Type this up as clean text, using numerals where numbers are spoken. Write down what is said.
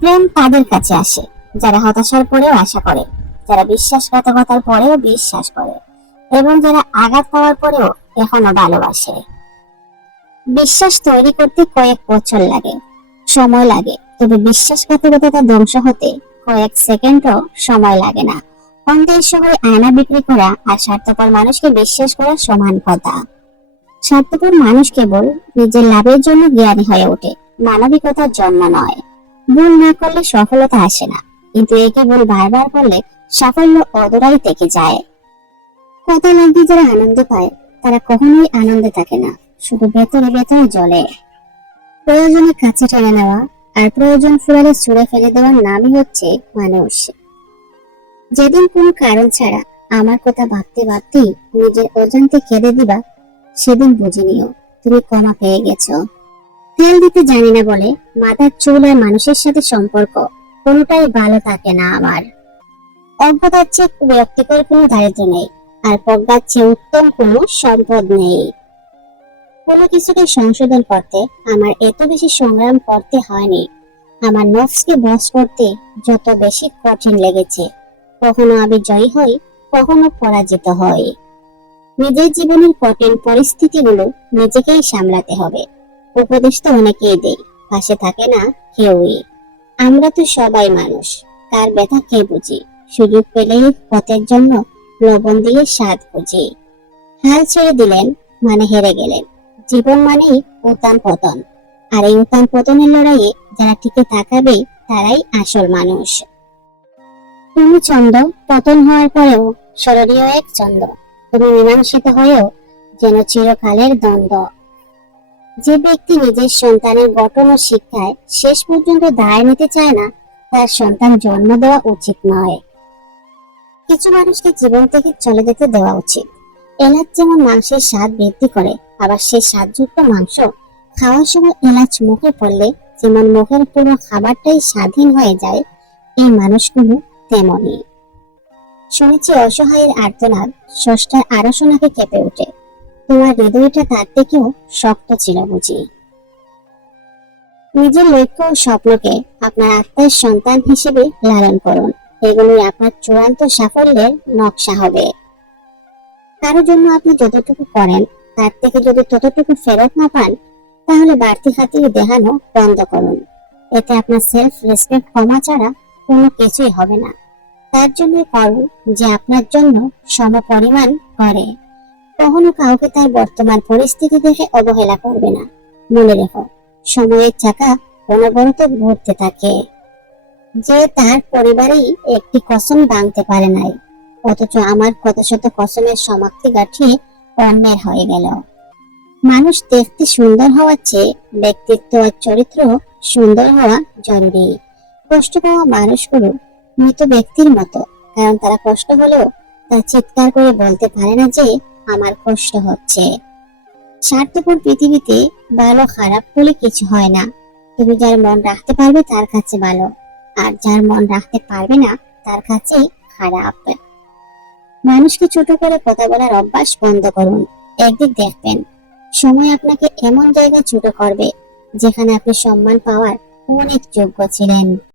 প্রেম তাদের কাছে আসে যারা হতাশার পরেও আশা করে, যারা বিশ্বাসঘাতকতার পরেও বিশ্বাস করে, এবং যারা আঘাত পাওয়ার পরেও এখনো ভালোবাসে। বিশ্বাস তৈরি করতে কয়েক বছর লাগে, সময় লাগে, তবে বিশ্বাসঘাতকতা ধ্বংস হতে কয়েক সেকেন্ডও সময় লাগে না। অন্ধের শহরে আয়না বিক্রি করা আর স্বার্থপর মানুষকে বিশ্বাস করা সমান কথা। স্বার্থপর মানুষ কেবল নিজের লাভের জন্য জ্ঞানী হয়ে ওঠে, মানবিকতার জন্য নয়। ভুল না করলে সফলতা আসে না, কিন্তু একই ভুল বারবার করলে সাফল্য অধরাই থেকে যায়। কথা লাগিয়ে যারা আনন্দ পায় তারা কখনোই আনন্দে থাকে না, শুধু ভেতরে ভেতরে জ্বলে। প্রয়োজনে কাছে টেনে নেওয়া আর প্রয়োজন ফুরালে ছুঁড়ে ফেলে দেওয়ার নামই হচ্ছে মানুষ। যেদিন কোনো কারণ ছাড়া আমার কথা ভাবতে ভাবতেই নিজের অজান্তে কেঁদে দিবা, সেদিন বুঝে নিও তুমি ক্ষমা পেয়ে গেছো। তেল দিতে জানি না বলে মাথার চুল আর মানুষের সাথে সম্পর্ক কোনোটাই ভালো থাকে না আমার। অজ্ঞতার চেয়ে বিরক্তিকর কোনো দারিদ্র নেই, আর প্রজ্ঞার চেয়ে উত্তম কোনো সম্পদ নেই। কোনো কিছুকে সংশোধন করতে আমার এত বেশি সংগ্রাম করতে হয়নি। আমার নফসকে বশ করতে যত বেশি কঠিন লেগেছে। কখনো আমি জয়ী হই, কখনো পরাজিত হই। নিজের জীবনের কঠিন পরিস্থিতিগুলো নিজেকেই সামলাতে হবে। উপদেশ তো অনেকেই দেয়, পাশে থাকে না কেউই। আমরা তো সবাই মানুষ, কার ব্যথা কে বুঝি। সুযোগ পেলেই পথের জন্য লবণ দিয়ে স্বাদ খুঁজি। হাল ছেড়ে দিলেন মানে হেরে গেলেন। জীবন মানেই উত্থান পতন, আর এই উত্থান পতনের লড়াইয়ে যারা টিকে থাকবে তারাই আসল মানুষ। তুমি চন্দ্র, পতন হওয়ার পরেও স্মরণীয় এক চন্দ্র। তুমি মীমাংসিত হয়েও যেন চিরকালের দ্বন্দ্ব। যে ব্যক্তি নিজের সন্তানের গঠন ও শিক্ষায় শেষ পর্যন্ত দায় নিতে চায় না, তার সন্তান জন্ম দেওয়া উচিত নয়। কিছু মানুষকে জীবন থেকে চলে যেতে দেওয়া উচিত। এলাচ যেমন মাংসের স্বাদ বৃদ্ধি করে, আবার সেই স্বাদযুক্ত মাংস খাওয়ার সময় এলাচ মুখে পড়লে যেমন মুখের পুরো খাবারটাই স্বাধীন হয়ে যায়, এই মানুষগুলো তেমনই। শুনেছি অসহায়ের আর্তনাদ স্রষ্টার আরাধনাকে কেঁপে ওঠে। তোমার হৃদয়টা তার থেকেও শক্ত ছিল বুঝি। নিজের লক্ষ্য ও স্বপ্নকে আপনার আত্মার সন্তান হিসেবে লালন করুন। এগুলোই আপনার চূড়ান্ত সাফল্যের নকশা হবে। কারোর জন্য আপনি যতটুকু করেন তার থেকে যদি ততটুকু ফেরত না পান, তাহলে বাড়তি খাতির দেখানো বন্ধ করুন। এতে আপনার সেলফ রেসপেক্ট কমা ছাড়া কোনো কিছুই হবে না। তার জন্য করুন যে আপনার জন্য সমপরিমাণ করে। কখনো কাউকে তার বর্তমান পরিস্থিতি দেখে অবহেলা করবে না। মনে রেখো, সময়ের চাকা অনবরত ঘুরতে থাকে। যে তার পরিবারেই একটি কসম ভাঙতে পারে নাই, অথচ আমার কত শত কসমের সমাপ্তি গাঠিয়ে অন্যের হয়ে গেল। মানুষ দেখতে সুন্দর হওয়ার চেয়ে ব্যক্তিত্ব আর চরিত্র সুন্দর হওয়া জরুরি। কষ্ট পাওয়া মানুষগুলো মৃত ব্যক্তির মতো, কারণ তারা কষ্ট হলেও তা চিৎকার করে বলতে পারে না যে আমার কষ্ট হচ্ছে। স্বার্থপর পৃথিবীতে ভালো খারাপ বলে কিছু হয় না। তুমি যার মন রাখতে পারবে তার কাছে ভালো, আর যার মন রাখতে পারবে না তার কাছে খারাপ। মানুষকে ছোট করে কথা বলার অভ্যাস বন্ধ করুন। একদিক দেখবেন সময় আপনাকে এমন জায়গায় ছোট করবে যেখানে আপনি সম্মান পাওয়ার অনেক যোগ্য ছিলেন।